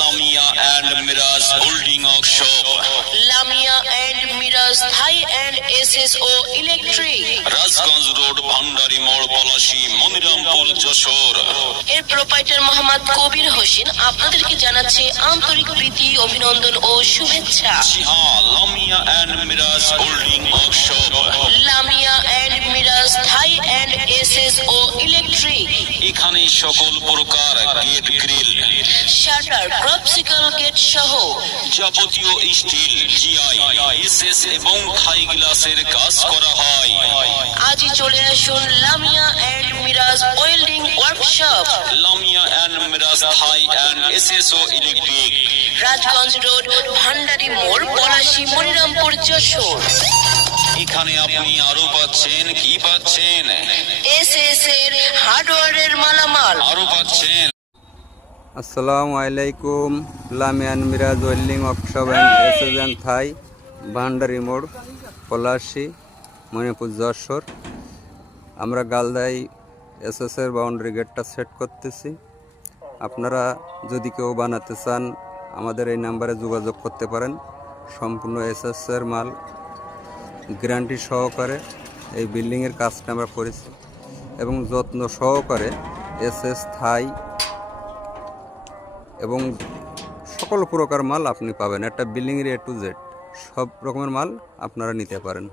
Lamia and Miraj holding workshop, Lamia and Miraj Thai and SSO electric, Rajganj road, Bhandari মোড়, পলাশী, মনিরামপুর, যশোর। এর proprietor Mohammad Kabir Hossain আপনাদেরকে জানাচ্ছে আন্তরিক প্রীতি, অভিনন্দন ও শুভেচ্ছা। জি হ্যাঁ, Lamia and Miraj holding workshop, Lamia and Miraj Thai and SSO electric, এখানে সকল প্রকার গেট গ্রিল, শাটার, প্রপসিকল গেট সহ যাবতীয় স্টিল, জিআই, এসএস এবং থাই গ্লাসের কাজ করা হয়। আজই চলে আসুন Lamia and Miraj welding workshop, Lamia and Miraj Thai and SSO electric, Rajganj road, Bhandari মোড়, পলাশী, মনিরামপুর, যশোর। এখানে আপনি আরো পাচ্ছেন, কি পাচ্ছেন? এসএস এর হার্ডওয়্যারের মালামাল, আরো পাচ্ছেন আসসালামু আলাইকুম। Lamian Miraj welding workshop and SS and Thai, Bhandari মোড়, পলাশী, মণিপুর, যশোর। আমরা গালদাই এসএসের বাউন্ডারি গেটটা সেট করতেছি। আপনারা যদি কেউ বানাতে চান আমাদের এই নাম্বারে যোগাযোগ করতে পারেন। সম্পূর্ণ এসএসের মাল গ্যারান্টি সহকারে এই বিল্ডিংয়ের কাজটা আমরা করেছি এবং যত্ন সহকারে এসএস থাই এবং সকল প্রকার মাল আপনি পাবেন। একটা বিল্ডিংয়ের A to Z সব রকমের মাল আপনারা নিতে পারেন।